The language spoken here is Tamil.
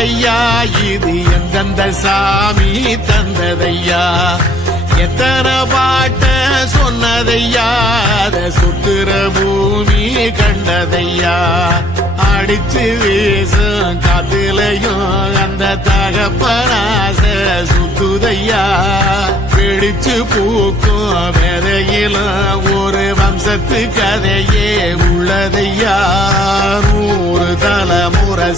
வந்ததையா இது எந்தெந்த சாமி தந்ததையா எத்தனை பாட்ட சொன்னதையா அத சுத்துற பூமி கண்டதையா அடிச்சு வீசும் காத்துலையும் அந்த தகப்பனாச சுத்துதையா பிடிச்சு பூக்கும் விதையிலும் ஒரு வம்சத்து கதையே உள்ளதையா 100 தலைமுறை